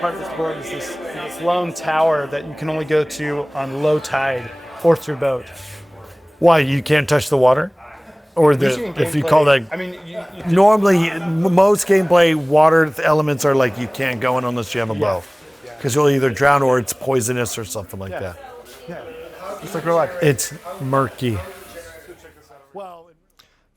part that's explored is this lone tower that you can only go to on low tide or through boat. Why, you can't touch the water? Or if you call that... I mean, Normally, most gameplay water elements are like you can't go in unless you have a bow. Because you'll either drown or it's poisonous or something like that. Yeah, just like real life. It's murky.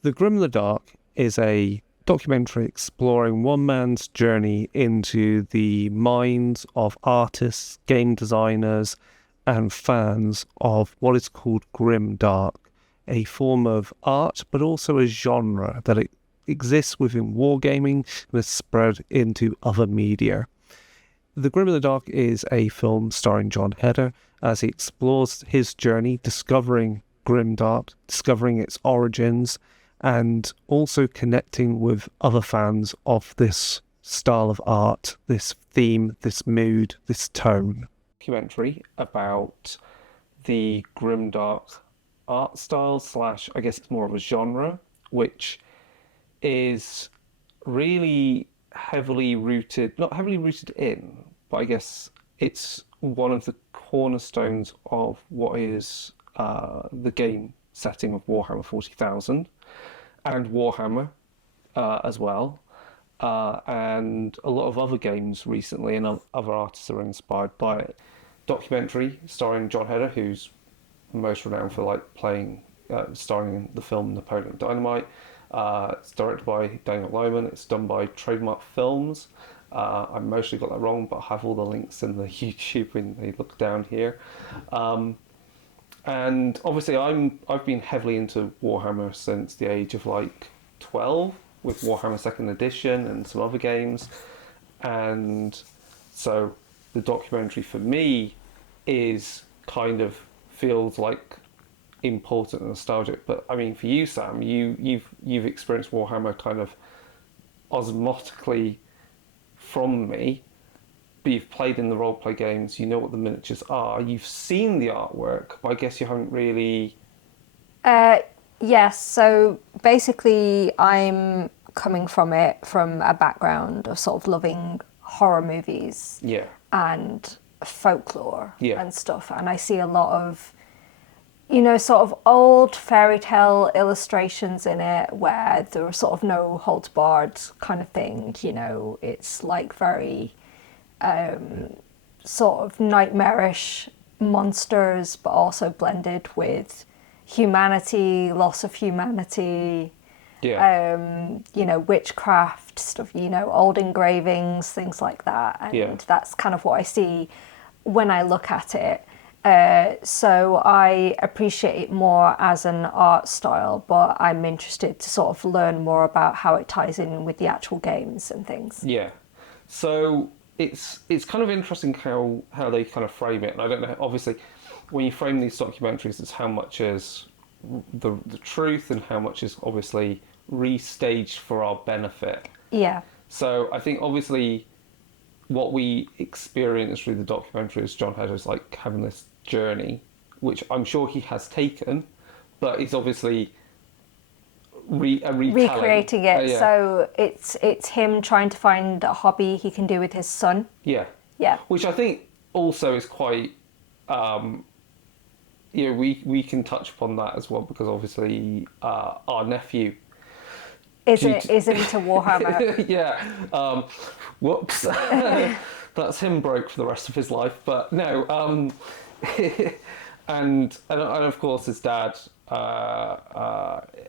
The Grim in the Dark is a documentary exploring one man's journey into the minds of artists, game designers, and fans of what is called grim dark, a form of art, but also a genre that exists within wargaming and has spread into other media. The Grim in the Dark is a film starring Jon Heder as he explores his journey discovering grim dark, discovering its origins, and also connecting with other fans of this style of art, this theme, this mood, this tone. Documentary about the grimdark art style / I guess it's more of a genre, which is really heavily rooted, not heavily rooted in, but I guess it's one of the cornerstones of what is the game setting of Warhammer 40,000 and Warhammer as well. And a lot of other games recently, and other artists are inspired by it. Documentary starring Jon Heder, who's most renowned for starring in the film Napoleon Dynamite. It's directed by Daniel Lyman. It's done by Trademark Films. I mostly got that wrong, but I have all the links in the YouTube when they look down here. And obviously, I've been heavily into Warhammer since the age of 12, with Warhammer 2nd Edition and some other games. And so the documentary for me is kind of feels like important and nostalgic. But I mean, for you, Sam, you've experienced Warhammer kind of osmotically from me. But you've played in the role-play games, you know what the miniatures are, you've seen the artwork, but I guess you haven't really... Yes, so basically I'm coming from a background of sort of loving horror movies and folklore and stuff, and I see a lot of, sort of old fairy tale illustrations in it where there are sort of no holds barred kind of thing, it's like very... sort of nightmarish monsters, but also blended with humanity, loss of humanity, witchcraft stuff, old engravings, things like that. And that's kind of what I see when I look at it. So I appreciate it more as an art style, but I'm interested to sort of learn more about how it ties in with the actual games and things. Yeah. So it's kind of interesting how they kind of frame it, and I don't know, obviously when you frame these documentaries, it's how much is the truth and how much is obviously restaged for our benefit. Yeah. So I think obviously what we experience through the documentary is Jon Heder is like having this journey, which I'm sure he has taken, but it's obviously recreating it. So it's him trying to find a hobby he can do with his son. Yeah. Which I think also is quite, we can touch upon that as well, because obviously our nephew is into Warhammer. Yeah. Whoops. That's him broke for the rest of his life. But no. and of course his dad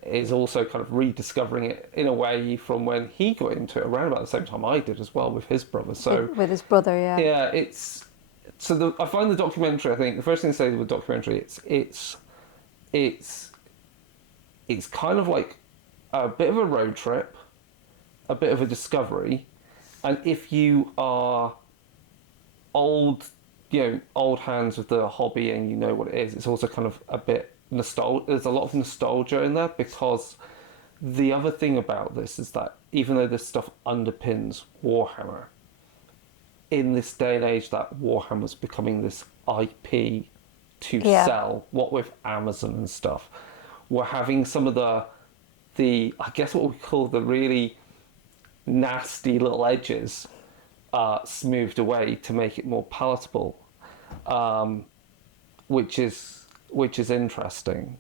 is also kind of rediscovering it in a way from when he got into it around about the same time I did as well with his brother. So with his brother, yeah. Yeah, I find the documentary, I think the first thing to say with the documentary, it's kind of like a bit of a road trip, a bit of a discovery, and if you are old hands with the hobby and you know what it is, it's also kind of a bit nostalgia. There's a lot of nostalgia in there, because the other thing about this is that even though this stuff underpins Warhammer, in this day and age that Warhammer's becoming this IP to sell, what with Amazon and stuff, we're having some of the I guess what we call the really nasty little edges smoothed away to make it more palatable, which is interesting.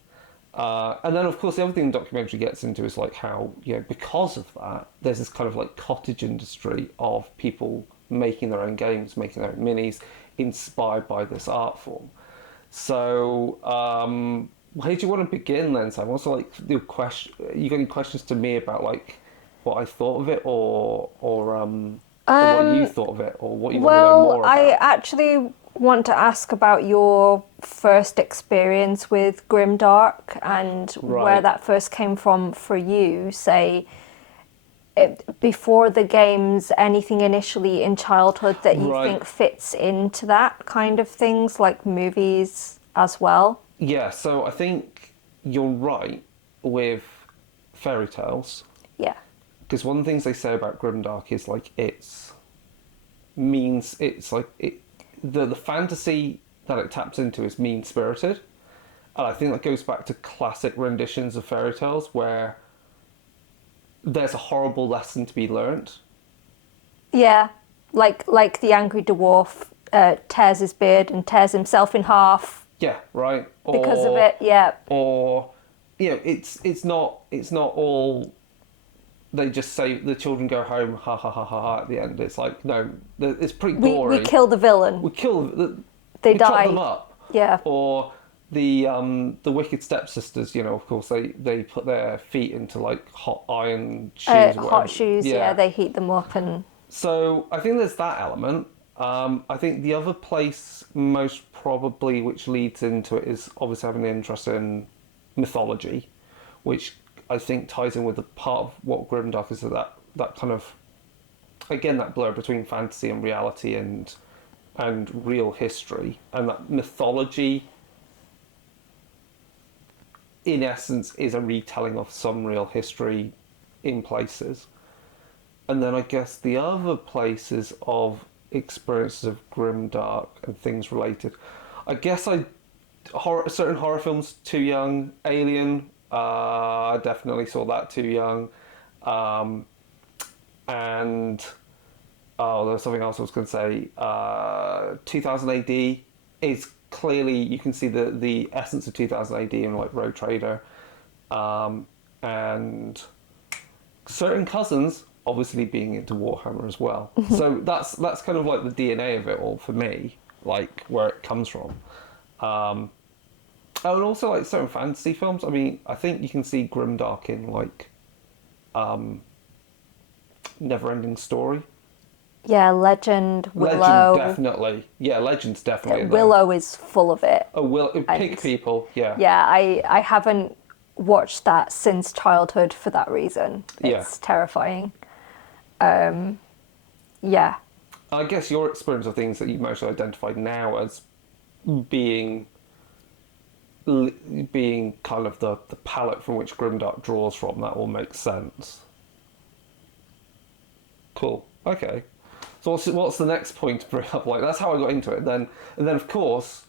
And then, of course, the other thing the documentary gets into is like how, because of that, there's this kind of like cottage industry of people making their own games, making their own minis, inspired by this art form. So, where do you want to begin then, Sam? Also, like, you got any questions to me about like what I thought of it, or what you thought of it, or what you want to know more about? I actually want to ask about your first experience with Grimdark and where that first came from for you. Say, before the games, anything initially in childhood that you think fits into that kind of things, like movies as well? Yeah, so I think you're right with fairy tales. Yeah. Because one of the things they say about Grimdark is like the fantasy that it taps into is mean-spirited. And I think that goes back to classic renditions of fairy tales where there's a horrible lesson to be learnt. Yeah, like the angry dwarf tears his beard and tears himself in half. Yeah, right. Because of it, yeah. Or, it's not all. They just say the children go home, ha ha ha ha ha. At the end, it's like no, it's pretty gory. We kill the villain. We kill. They we die. chop them up. Yeah. Or the wicked stepsisters. Of course they put their feet into like hot iron shoes. Hot shoes. Yeah, they heat them up and. So I think there's that element. I think the other place most probably which leads into it is obviously having an interest in mythology, which I think ties in with the part of what Grimdark is, that kind of, again, that blur between fantasy and reality and real history, and that mythology in essence is a retelling of some real history in places. And then I guess the other places of experiences of Grimdark and things related, I guess certain horror films too young. Alien, I definitely saw that too young. And there was something else I was going to say. 2000 AD is clearly, you can see the essence of 2000 AD in like Road Trader, and certain cousins obviously being into Warhammer as well. So that's kind of like the DNA of it all for me, like where it comes from. Oh, and also like certain fantasy films. I mean, I think you can see Grimdark in like Neverending Story. Yeah, Legend, Willow. Legend, definitely. Yeah, Legend's definitely. Willow is full of it. Oh, pig people. Yeah. Yeah, I haven't watched that since childhood for that reason. It's terrifying. Yeah. I guess your experience of things that you've mostly identified now as being kind of the palette from which Grimdark draws from, that all makes sense. Cool. Okay. So what's the next point to bring up? Like, that's how I got into it. And then of course,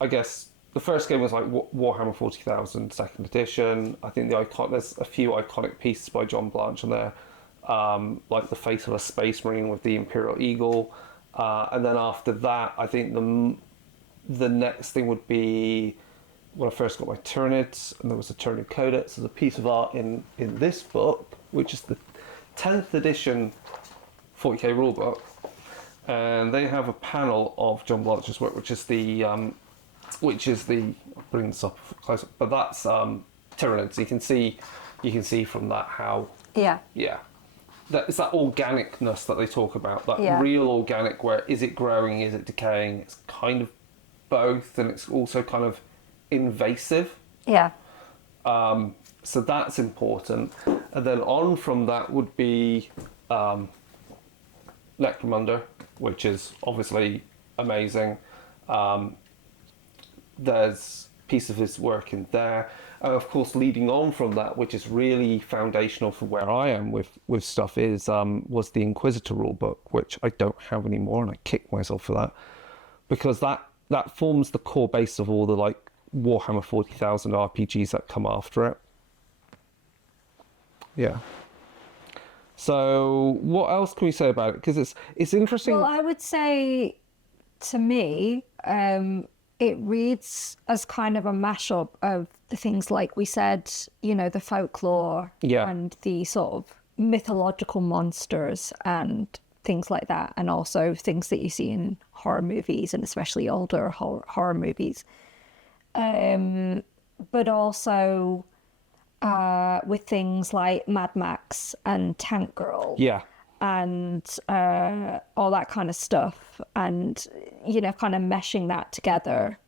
I guess the first game was like Warhammer 40,000 second edition. I think there's a few iconic pieces by John Blanche on there, like the face of a space marine with the Imperial Eagle. And then after that, I think the next thing would be when I first got my Tyranids, and there was a Tyranid Codex. There's a piece of art in this book, which is the 10th edition 40k rulebook, and they have a panel of John Blanche's work, which is the I'll bring this up close up, but that's Tyranids. So you can see from that how it's that organicness that they talk about, that real organic, where is it growing, is it decaying? It's kind of both, and it's also kind of invasive. Yeah. So that's important. And then on from that would be Necromunda, which is obviously amazing. There's a piece of his work in there. Of course, leading on from that, which is really foundational for where I am with stuff, was the Inquisitor rulebook, which I don't have anymore, and I kick myself for that, because that forms the core base of all the like Warhammer 40,000 RPGs that come after it. Yeah. So what else can we say about it? Because it's interesting. Well, I would say, to me, it reads as kind of a mashup of the things like we said, you know, the folklore and the sort of mythological monsters and things like that, and also things that you see in horror movies, and especially older horror movies. But also with things like Mad Max and Tank Girl. Yeah. And all that kind of stuff, and you know, kind of meshing that together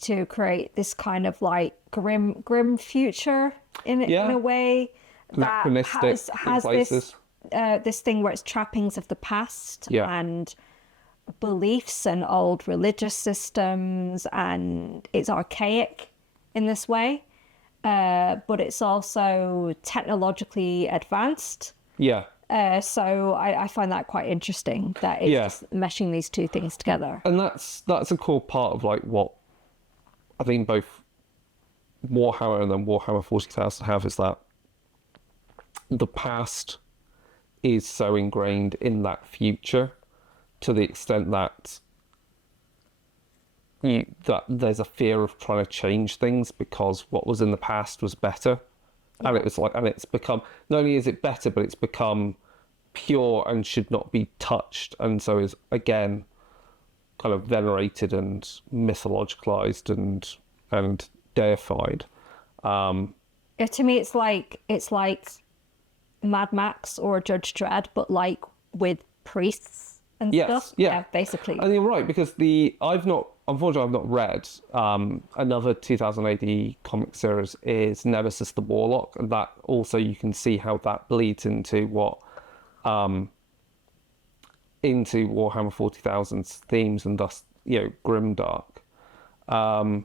to create this kind of like grim future in a way that has this thing where it's trappings of the past and beliefs and old religious systems, and it's archaic in this way, but it's also technologically advanced. Yeah. So I find that quite interesting, that it's just meshing these two things together. And that's a core part of like what I think both Warhammer and then Warhammer 40,000 have, is that the past is so ingrained in that future to the extent that that there's a fear of trying to change things because what was in the past was better. And it was like, and it's become, not only is it better, but it's become pure and should not be touched, and so is again kind of venerated and mythologicalized and deified. To me, it's like Mad Max or Judge Dredd, but like with priests and stuff. Yeah, basically. And you're right, because unfortunately I've not read another 2000 AD comic series is Nemesis the Warlock, and that also you can see how that bleeds into what into Warhammer 40,000's themes, and thus, you know, grimdark. And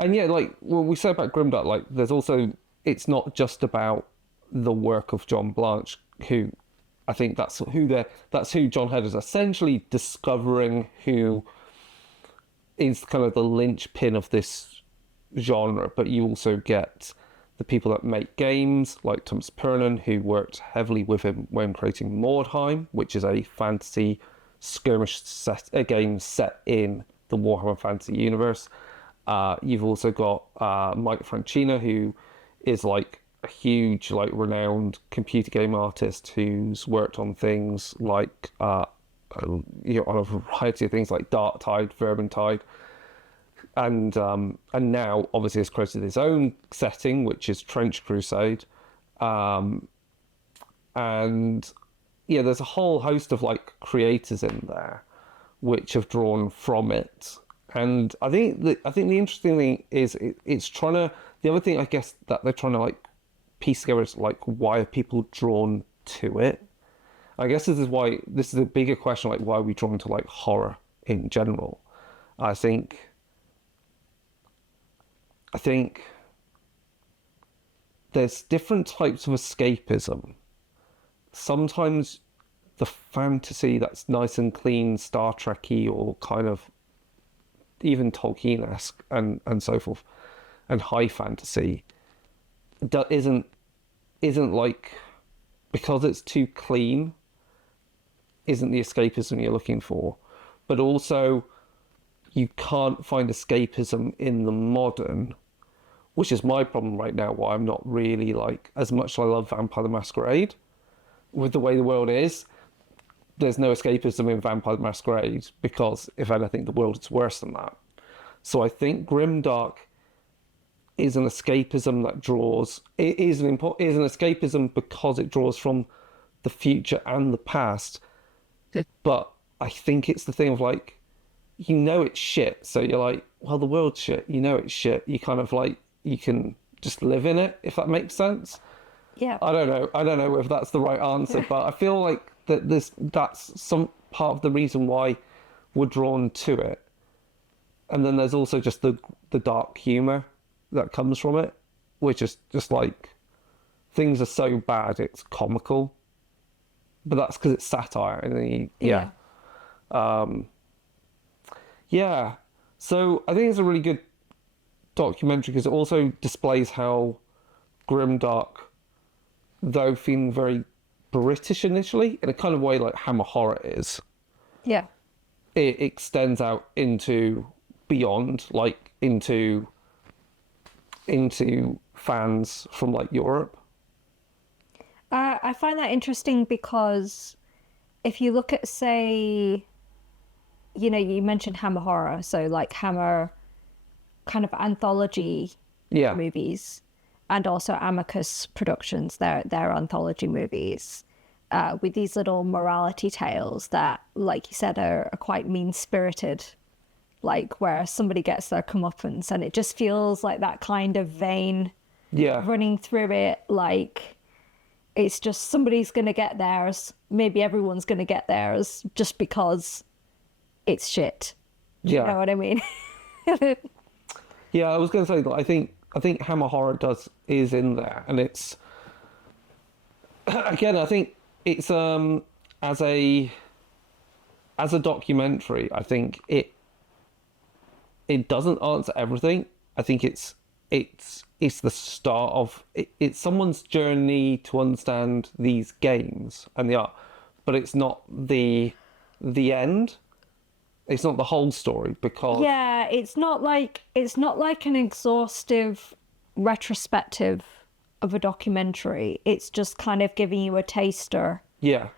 yeah, like when we say about grimdark, like there's also, it's not just about the work of John Blanche, who I think that's who Jon Heder is essentially discovering, who is kind of the linchpin of this genre. But you also get the people that make games, like Thomas Perlin, who worked heavily with him when creating Mordheim, which is a fantasy skirmish game set in the Warhammer Fantasy universe. You've also got Mike Francina, who is like a huge, like renowned computer game artist who's worked on things like on a variety of things like Dark Tide, Vermintide, and now obviously has created his own setting, which is Trench Crusade, and yeah, there's a whole host of like creators in there which have drawn from it. And I think the interesting thing is it's trying to, the other thing I guess that they're trying to like piece together is like, why are people drawn to it? I guess this is a bigger question, like why are we drawn to like horror in general? I think there's different types of escapism. Sometimes the fantasy that's nice and clean, Star Trek-y, or kind of even Tolkien-esque and so forth, and high fantasy, that isn't like, because it's too clean, isn't the escapism you're looking for. But also, you can't find escapism in the modern, which is my problem right now, why I'm not really like, as much as I love Vampire the Masquerade, with the way the world is, there's no escapism in Vampire the Masquerade, because if anything, the world is worse than that. So I think grimdark is an escapism that draws, it is an escapism because it draws from the future and the past. But I think it's the thing of like, you know it's shit, so you're like, well, the world's shit, you know it's shit, you kind of like, you can just live in it, if that makes sense. Yeah. I don't know if that's the right answer, but I feel like that's some part of the reason why we're drawn to it. And then there's also just the dark humor that comes from it, which is just like, things are so bad it's comical, but that's because it's satire. And yeah. So I think it's a really good documentary because it also displays how grimdark, though feeling very British initially, in a kind of way like Hammer Horror is. Yeah. It extends out into beyond, like into fans from like Europe. I find that interesting because if you look at, say, you mentioned Hammer Horror, so like Hammer kind of anthology movies, and also Amicus Productions, their anthology movies, with these little morality tales that, like you said, are quite mean-spirited, like where somebody gets their comeuppance, and it just feels like that kind of vein running through it, like it's just somebody's going to get theirs, maybe everyone's going to get theirs just because it's shit. Do you know what I mean? Yeah, I was going to say that I think Hammer Horror is in there, and it's again, I think it's as a documentary, I think it doesn't answer everything. I think it's the start of it's someone's journey to understand these games and the art, but it's not the end. It's not the whole story, because it's not like an exhaustive retrospective of a documentary. It's just kind of giving you a taster. Yeah.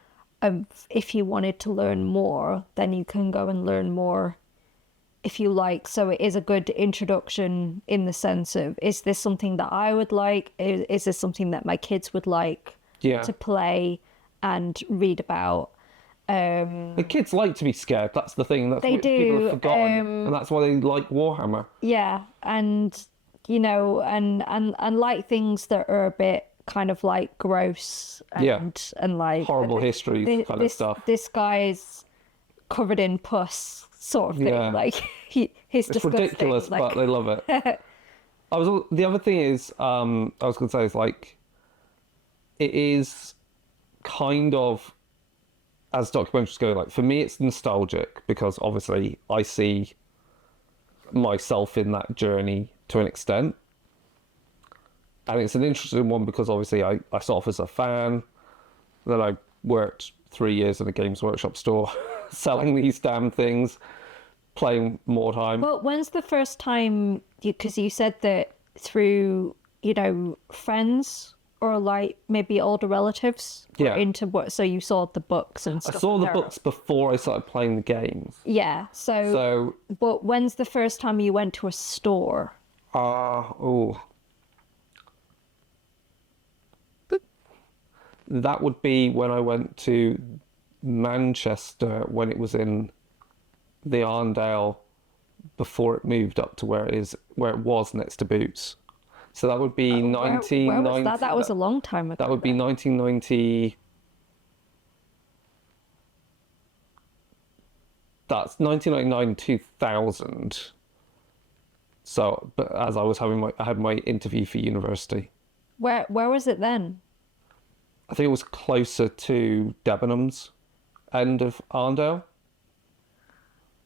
Of, if you wanted to learn more, then you can go and learn more if you like. So it is a good introduction in the sense of, is this something that I would like? Is this something that my kids would like to play and read about? The kids like to be scared. That's the thing. That's what people have forgotten, and that's why they like Warhammer. Yeah, and and like things that are a bit kind of like gross and like horrible history kind of stuff. This guy's covered in pus, sort of thing. Yeah. Like he's it's ridiculous, like... but they love it. The other thing is, I was going to say is like, it is kind of, as documentaries go, like for me it's nostalgic because obviously I see myself in that journey to an extent, and it's an interesting one because obviously I started off as a fan, then I worked 3 years in a Games Workshop store selling these damn things, playing more time. Well, when's the first time, because you said that through friends or like maybe older relatives were into what, so you saw the books and stuff? I saw the books before I started playing the games. Yeah, so but when's the first time you went to a store? That would be when I went to Manchester, when it was in the Arndale before it moved up to where it was next to Boots. So that would be 1990. Where was that? That was a long time ago. That would be 1990. That's 1999, 2000. So, but as I was I had my interview for university. Where was it then? I think it was closer to Debenhams, end of Arndale.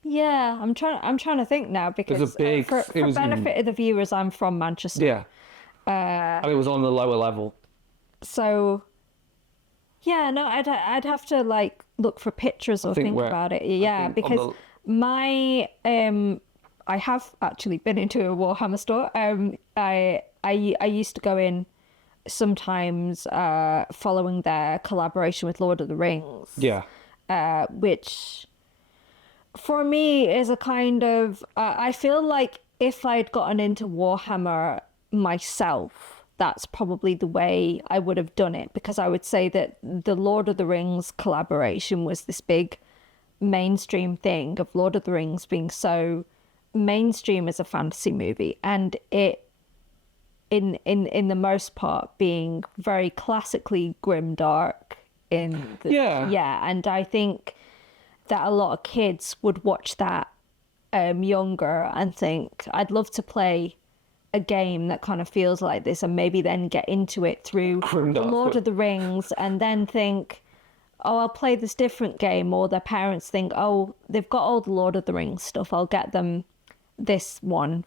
Yeah, I'm trying to think now because for benefit of the viewers, I'm from Manchester. Yeah, and it was on the lower level. So, yeah, no, I'd have to like look for pictures or think about it. Yeah, because my I have actually been into a Warhammer store. I used to go in sometimes following their collaboration with Lord of the Rings. Yeah, which for me is a kind of I feel like if I'd gotten into Warhammer myself, that's probably the way I would have done it, because I would say that the Lord of the Rings collaboration was this big mainstream thing of Lord of the Rings being so mainstream as a fantasy movie, and it in the most part being very classically grimdark and I think that a lot of kids would watch that younger and think, I'd love to play a game that kind of feels like this, and maybe then get into it through the Lord of the Rings, and then think, oh, I'll play this different game. Or their parents think, oh, they've got all the Lord of the Rings stuff, I'll get them this one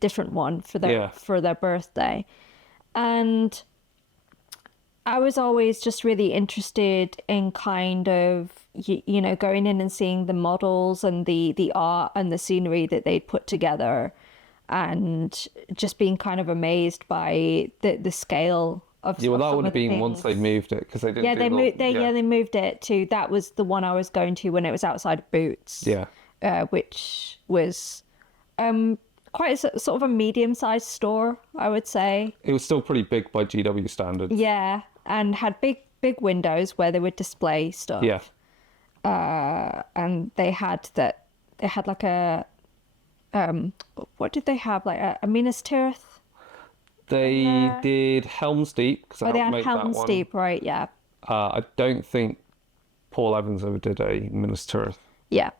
different one for their birthday. And I was always just really interested in kind of, you know, going in and seeing the models and the art and the scenery that they'd put together, and just being kind of amazed by the scale of Yeah, well, of that some would of have the been once they things. moved it, because they didn't. Yeah, do they the- moved. They moved it to. That was the one I was going to when it was outside of Boots. Yeah. Which was quite sort of a medium-sized store, I would say. It was still pretty big by GW standards. Yeah, and had big windows where they would display stuff. Yeah. And they had like a what did they have, like a Minas Tirith? They did Helm's Deep, because Oh, they had Helm's Deep, right? Yeah. I don't think Paul Evans ever did a Minas Tirith. Yeah.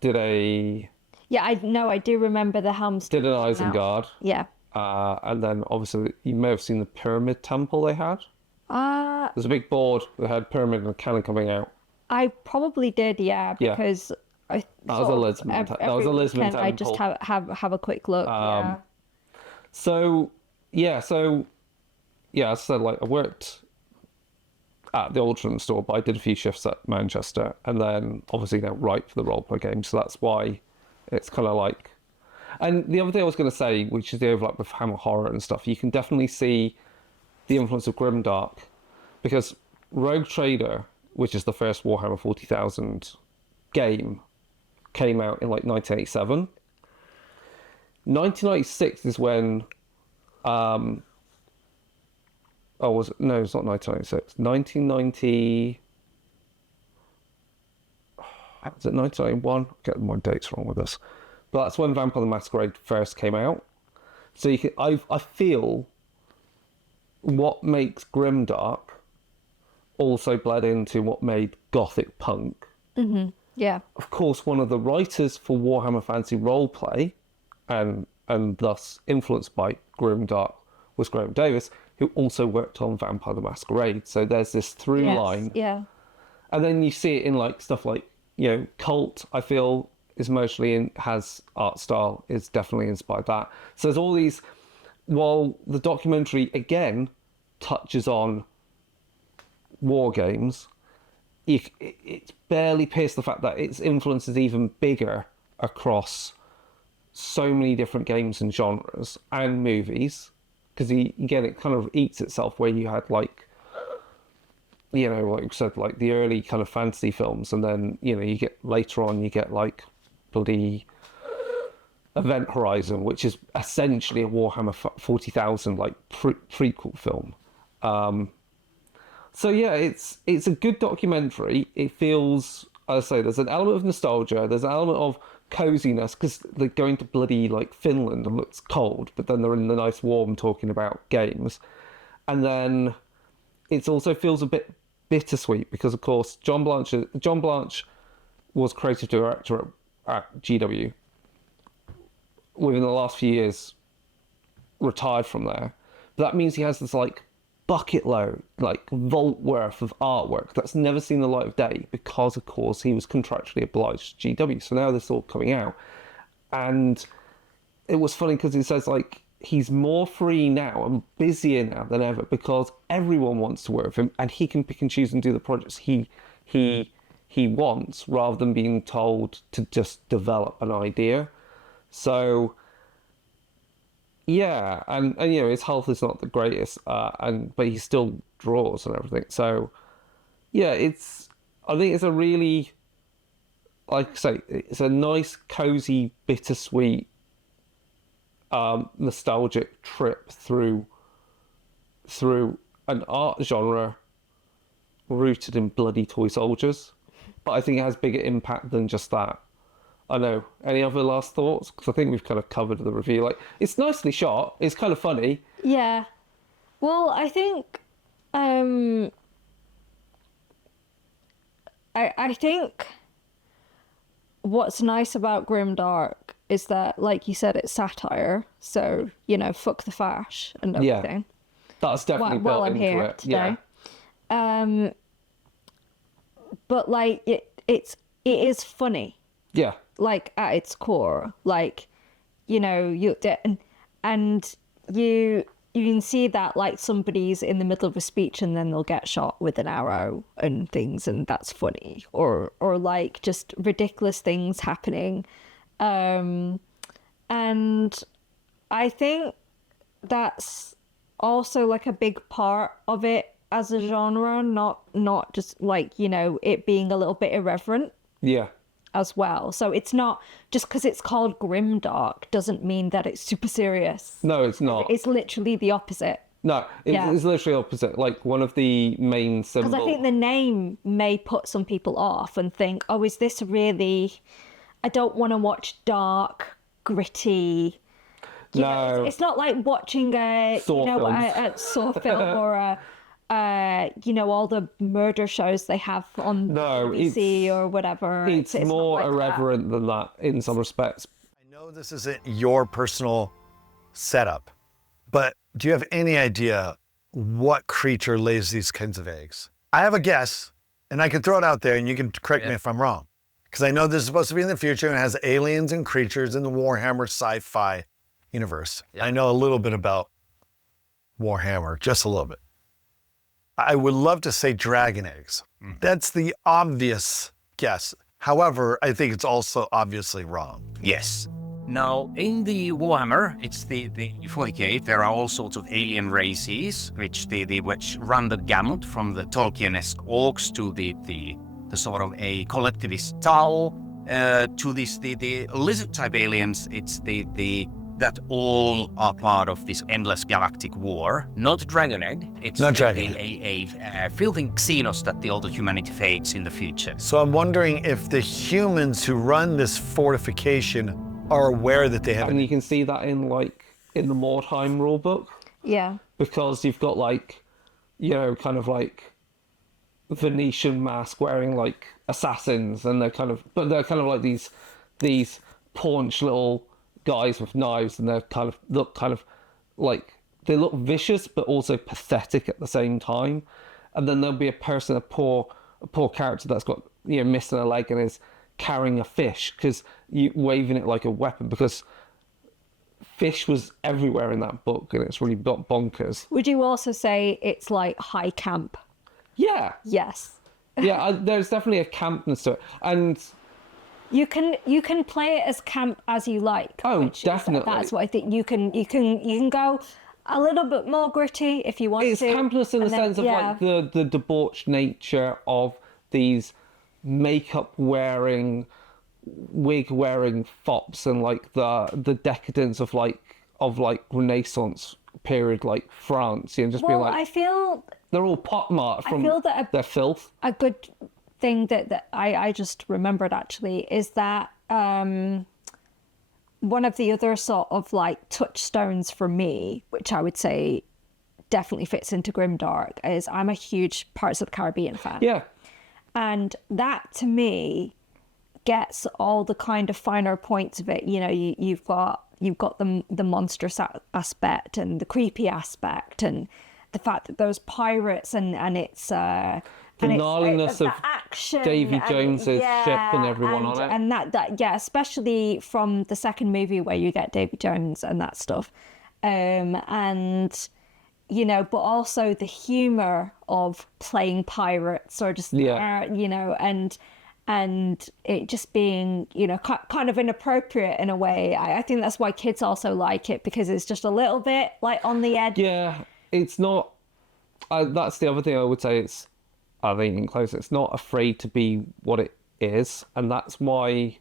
Did a... Yeah, I do remember the Helm's Deep. Did an now. Isengard. Yeah. And then obviously you may have seen the Pyramid Temple they had. There's a big board that had Pyramid and a cannon coming out. I probably did, yeah, Yeah. because That was a Lisbon. That was a Lisbon temple. I just have a quick look. Yeah. So as I said, like I worked at the Aldrin store, but I did a few shifts at Manchester, and then obviously write for the roleplay game. So that's why it's kind of like. And the other thing I was going to say, which is the overlap with Hammer Horror and stuff, you can definitely see the influence of Grimdark, because Rogue Trader, which is the first Warhammer 40,000 game, came out in like 1987. 1996 is when it's not 1996. 1990. Was it 1991? I'm getting my dates wrong with this. But that's when Vampire the Masquerade first came out. So I feel what makes Grimdark also bled into what made Gothic punk. Mm-hmm. Yeah. Of course, one of the writers for Warhammer Fantasy Roleplay, and thus influenced by Grimdark, was Graham Davis, who also worked on Vampire the Masquerade. So there's this through line. Yeah. And then you see it in like stuff like, Cult, I feel, is mostly has art style, is definitely inspired that. So there's all these, while the documentary again touches on war games, it's barely pierced the fact that its influence is even bigger across so many different games and genres and movies. Because again, it kind of eats itself, where you had like you said, like the early kind of fantasy films, and then you get later on, you get like bloody Event Horizon, which is essentially a Warhammer 40,000 like prequel film. So yeah, it's a good documentary. It feels, as I say, there's an element of nostalgia, there's an element of coziness, because they're going to bloody like Finland and looks cold, but then they're in the nice warm talking about games. And then it also feels a bit bittersweet, because of course John Blanche was creative director at GW. Within the last few years, retired from there. But that means he has this like bucket load, like vault worth of artwork that's never seen the light of day, because of course he was contractually obliged to GW. So now this is all coming out, and it was funny because he says like he's more free now and busier now than ever, because everyone wants to work with him, and he can pick and choose and do the projects he wants, rather than being told to just develop an idea. So yeah, and his health is not the greatest, but he still draws and everything. So yeah, I think it's a really, like I say, it's a nice, cozy, bittersweet, nostalgic trip through an art genre rooted in bloody toy soldiers. But I think it has bigger impact than just that. I know. Any other last thoughts? Because I think we've kind of covered the review. Like, it's nicely shot. It's kind of funny. Yeah. Well, I think I think what's nice about Grimdark is that, like you said, it's satire. So, fuck the fash and everything. Yeah. That's definitely while built I'm into here it. today. Yeah. But like it is funny. Yeah. Like at its core, like you can see that like somebody's in the middle of a speech and then they'll get shot with an arrow and things, and that's funny, or like just ridiculous things happening. And I think that's also like a big part of it as a genre, not just like, you know, it being a little bit irreverent. Yeah. As well. So it's not just because it's called grimdark doesn't mean that it's super serious. No, it's not. It's literally the opposite. No, it's literally opposite. Like one of the main symbols. Because I think the name may put some people off and think, oh, is this really? I don't want to watch dark, gritty. You know, it's not like watching a Saw film or a. You know, all the murder shows they have on BBC or whatever. It's more irreverent than that in some respects. I know this isn't your personal setup, but do you have any idea what creature lays these kinds of eggs? I have a guess, and I can throw it out there, and you can correct me if I'm wrong, because I know this is supposed to be in the future and it has aliens and creatures in the Warhammer sci-fi universe. Yeah. I know a little bit about Warhammer, just a little bit. I would love to say dragon eggs. That's the obvious guess. However, I think it's also obviously wrong. Yes. Now, in the Warhammer, it's the 40k, there are all sorts of alien races, which run the gamut from the Tolkien-esque orcs to the sort of a collectivist Tau, to the lizard-type aliens. It's that all are part of this endless galactic war. Not Dragon Egg. It's not Dragon a filthy Xenos that the older humanity fates in the future. So I'm wondering if the humans who run this fortification are aware that they have... And you can see that in the Mordheim rulebook. Yeah. Because you've got like, you know, kind of like Venetian mask wearing like assassins, and they're kind of like these paunch little guys with knives, and they look like they look vicious but also pathetic at the same time. And then there'll be a poor character that's got, you know, missing a leg and is carrying a fish, because you waving it like a weapon, because fish was everywhere in that book and it's really got bonkers. Would you also say it's like high camp? Yeah. Yes. Yeah, there's definitely a campness to it, and you can play it as camp as you like. Oh, definitely. That's what I think. You can go a little bit more gritty if you want to. It's campness in the sense of like the debauched nature of these makeup-wearing, wig-wearing fops, and like the decadence of Renaissance period, like France, and just being like, I feel they're all pockmarked from their filth. A good thing that I just remembered actually is that one of the other sort of like touchstones for me, which I would say definitely fits into grimdark, is I'm a huge Pirates of the Caribbean fan. Yeah. And that to me gets all the kind of finer points of it. You know, you've got the monstrous aspect and the creepy aspect and the fact that those pirates and it's the gnarliness of action, Davy Jones's ship and everyone on it. And that especially from the second movie where you get Davy Jones and that stuff. And, you know, but also the humour of playing pirates or just, you know, and it just being, you know, kind of inappropriate in a way. I think that's why kids also like it, because it's just a little bit like on the edge. Yeah, it's not, that's the other thing I would say, I think even closer, it's not afraid to be what it is, and that's why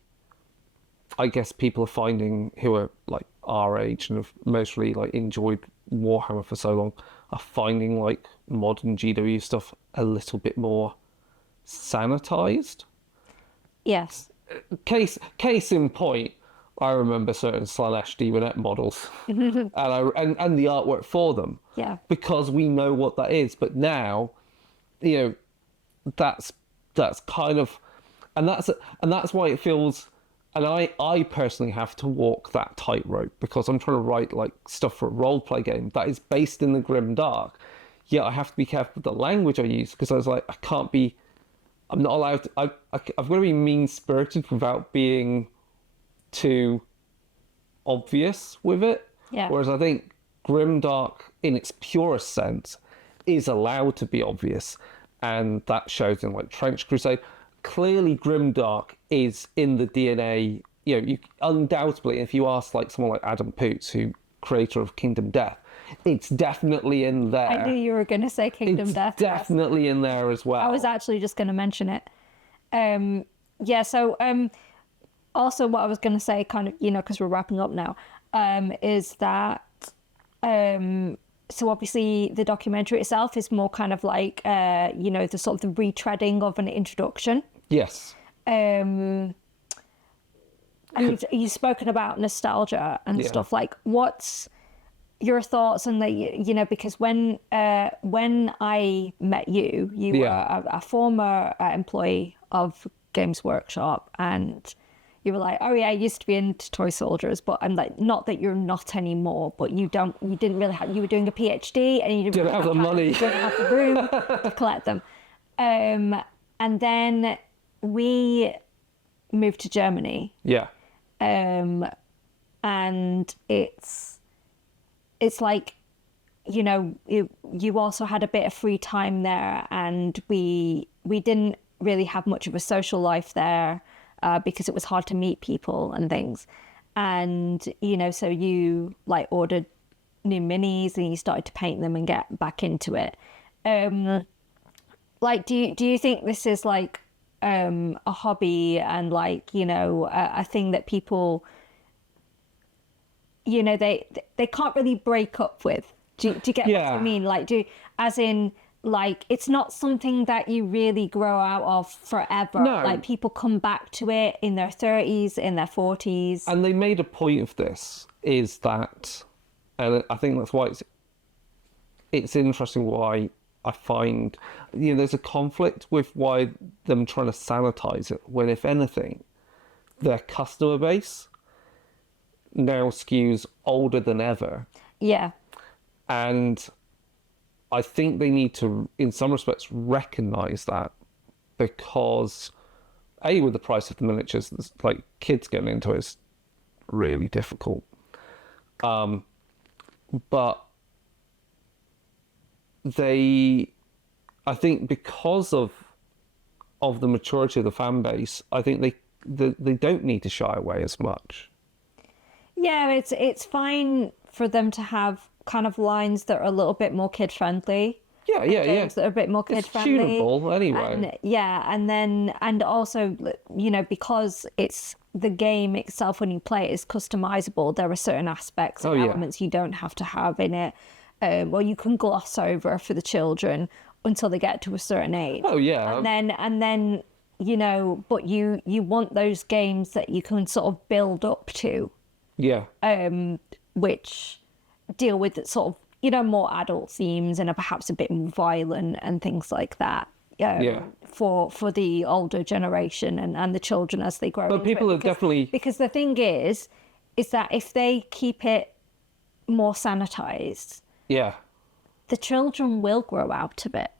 I guess people are finding, who are like our age and have mostly like enjoyed Warhammer for so long, are finding like modern GW stuff a little bit more sanitized. Yes. Case in point, I remember certain Slanesh Demonette models and the artwork for them. Yeah. Because we know what that is, but now, you know, that's kind of, and that's why it feels, and I personally have to walk that tightrope, because I'm trying to write like stuff for a role play game that is based in the grim dark. Yet I have to be careful with the language I use, because I was like, I'm not allowed to, I've got to be mean-spirited without being too obvious with it. Yeah. Whereas I think grimdark in its purest sense is allowed to be obvious, and that shows in like Trench Crusade. Clearly grimdark is in the DNA. You know, you undoubtedly, if you ask like someone like Adam Poots, who creator of Kingdom Death, it's definitely in there. I knew you were going to say Kingdom Death. It's definitely in there as well. I was actually just going to mention it. Also what I was going to say, kind of, you know, because we're wrapping up now, is that, so obviously the documentary itself is more kind of like, you know, the sort of the retreading of an introduction. Yes. And you've spoken about nostalgia and stuff. Like, what's your thoughts on the, you know, because when I met you, you were a former employee of Games Workshop, and you were like, oh yeah, I used to be into toy soldiers, but I'm like, not that you're not anymore, but you didn't really have, you were doing a PhD and you didn't have the money. You didn't have the room to collect them. And then we moved to Germany. Yeah. And it's like, you know, you also had a bit of free time there, and we didn't really have much of a social life there, because it was hard to meet people and things. And, you know, so you like ordered new minis and you started to paint them and get back into it. Like, do you think this is like a hobby and like, you know, a thing that people, you know, they can't really break up with? Do you get what I mean? Like, as in, like, it's not something that you really grow out of forever. No. Like, people come back to it in their 30s, in their 40s. And they made a point of this, is that, and I think that's why it's interesting why I find, you know, there's a conflict with why them trying to sanitize it, when if anything, their customer base now skews older than ever. Yeah. And I think they need to, in some respects, recognise that, because A, with the price of the miniatures, like, kids getting into it is really difficult. But I think because of the maturity of the fan base, I think they don't need to shy away as much. Yeah, it's fine for them to have kind of lines that are a little bit more kid friendly. Yeah. That are a bit more kid friendly. It's tunable anyway. And also, you know, because it's the game itself, when you play it, is customizable. There are certain aspects and elements you don't have to have in it. Well, you can gloss over for the children until they get to a certain age. Oh yeah. And then you know, but you want those games that you can sort of build up to. Yeah. Which deal with sort of, you know, more adult themes and are perhaps a bit more violent and things like that. For the older generation and the children as they grow. But people are definitely, because the thing is that if they keep it more sanitized, the children will grow out of it.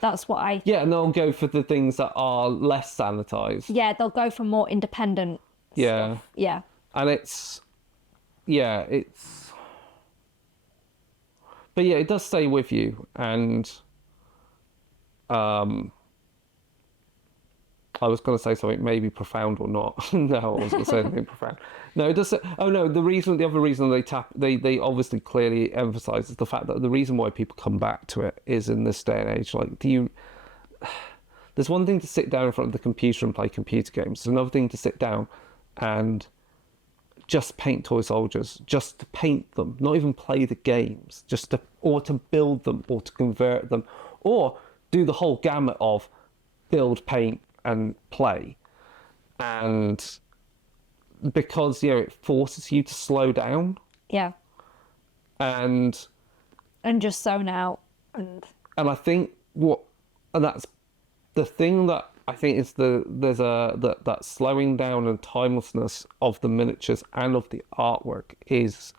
That's what I think. Yeah, and they'll go for the things that are less sanitized. Yeah, they'll go for more independent stuff. Yeah. And but yeah, it does stay with you. And I was going to say something maybe profound or not. No, I wasn't going to say anything profound. No, it does say, the other reason they obviously clearly emphasize is the fact that the reason why people come back to it is in this day and age. Like, there's one thing to sit down in front of the computer and play computer games. There's another thing to sit down and just paint toy soldiers, just to paint them, not even play the games, or to build them, or to convert them, or do the whole gamut of build, paint, and play. And because, you know, it forces you to slow down. Yeah. And just zone out. And I think that's the thing that I think is that slowing down and timelessness of the miniatures and of the artwork is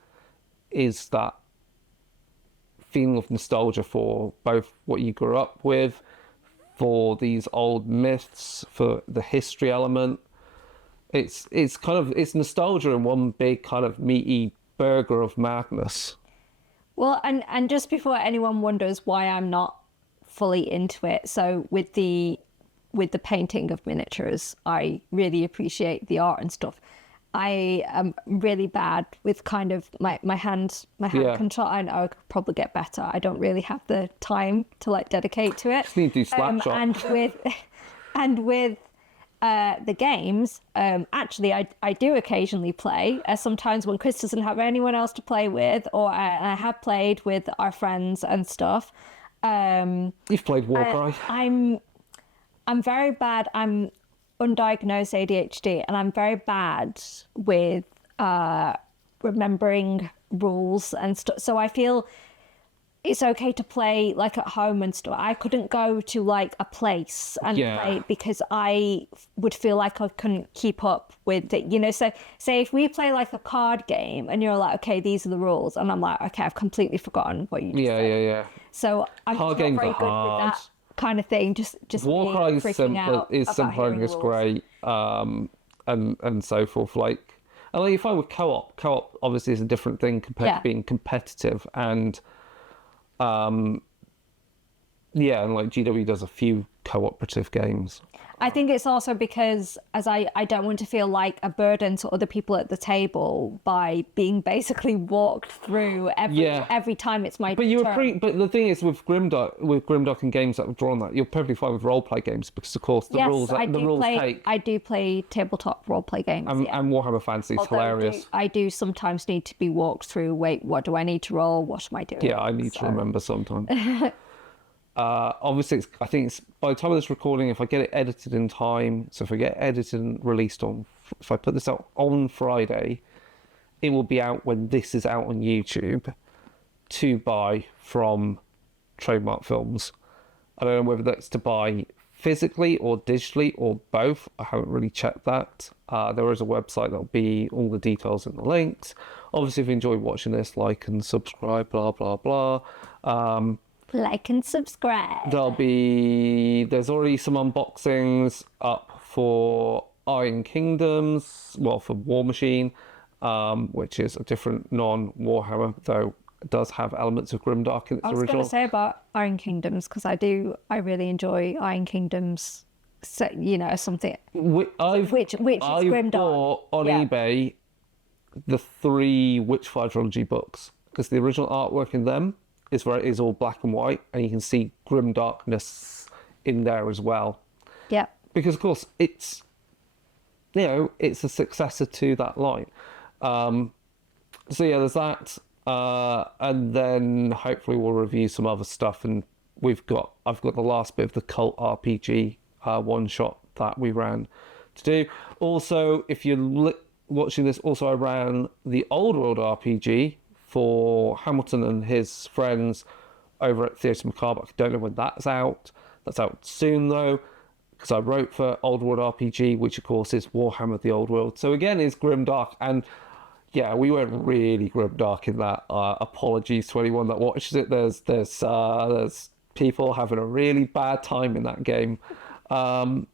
that feeling of nostalgia for both what you grew up with, for these old myths, for the history element. It's nostalgia in one big kind of meaty burger of madness. Well, and just before anyone wonders why I'm not fully into it, so with the painting of miniatures, I really appreciate the art and stuff. I am really bad with kind of my hand control. I know I could probably get better. I don't really have the time to like dedicate to it. Just need to do slap shot. And with the games, actually, I do occasionally play. Sometimes when Chris doesn't have anyone else to play with, or I have played with our friends and stuff. You've played Warcry. I'm very bad. I'm undiagnosed ADHD, and I'm very bad with remembering rules and stuff. So I feel it's okay to play like at home and stuff. I couldn't go to like a place and play because I would feel like I couldn't keep up with it. You know, so say if we play like a card game and you're like, okay, these are the rules, and I'm like, okay, I've completely forgotten what you just said. Yeah. So I'm not very good with that kind of thing. Just Warcry is simple. It's great, and so forth. Like, and like you find with co-op obviously is a different thing compared to being competitive, and and like GW does a few cooperative games. I think it's also because as I don't want to feel like a burden to other people at the table by being basically walked through every time it's my turn. But the thing is with Grimdark and games that have drawn that, you're perfectly fine with role-play games because of course the rules take. I do play tabletop role-play games. And Warhammer Fantasy is hilarious. I do sometimes need to be walked through, wait, what do I need to roll? What am I doing? Yeah, I need to remember sometimes. Obviously, I think it's by the time of this recording, if I get it edited in time, so if I get edited and released if I put this out on Friday, it will be out when this is out on YouTube to buy from Trademark Films. I don't know whether that's to buy physically or digitally or both. I haven't really checked that. There is a website that'll be all the details in the links. Obviously, if you enjoy watching this, like and subscribe, blah, blah, blah. Like and subscribe. There's already some unboxings up for Iron Kingdoms, well, for War Machine, which is a different non-Warhammer, though it does have elements of Grimdark in its original. I was going to say about Iron Kingdoms, because I really enjoy Iron Kingdoms, so, you know, something which is Grimdark. I bought on eBay the 3 Witchfire trilogy books, because the original artwork in them is where it is all black and white, and you can see grim darkness in there as well. Yeah. Because of course it's a successor to that line. So yeah, there's that, and then hopefully we'll review some other stuff. And I've got the last bit of the Cult RPG one shot that we ran to do. Also, if you're watching this, also I ran the Old World RPG for Hamilton and his friends over at Theatre Macabre. I don't know when that's out. That's out soon though, because I wrote for Old World RPG, which of course is Warhammer the Old World. So again, is grimdark, and yeah, we went really grimdark in that. Apologies to anyone that watches it. There's people having a really bad time in that game. So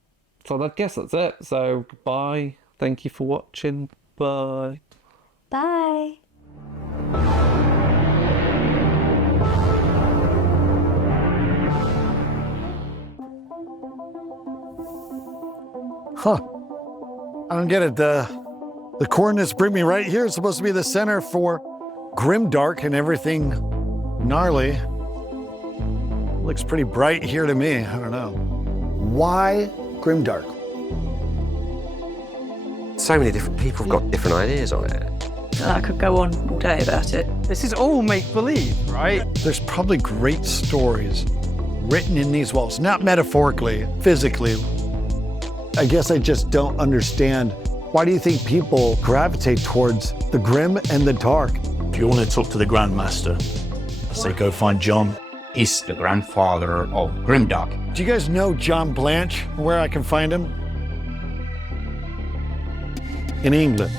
I guess that's it. So goodbye. Thank you for watching. Bye. Bye. Huh. I don't get it. The coordinates bring me right here. It's supposed to be the center for Grimdark and everything gnarly. Looks pretty bright here to me. I don't know. Why Grimdark? So many different people have got different ideas on it. I could go on all day about it. This is all make-believe, right? There's probably great stories written in these walls, not metaphorically, physically. I guess I just don't understand. Why do you think people gravitate towards the grim and the dark? If you want to talk to the Grandmaster, I say go find Jon. He's the grandfather of Grimdark. Do you guys know John Blanche, where I can find him? In England.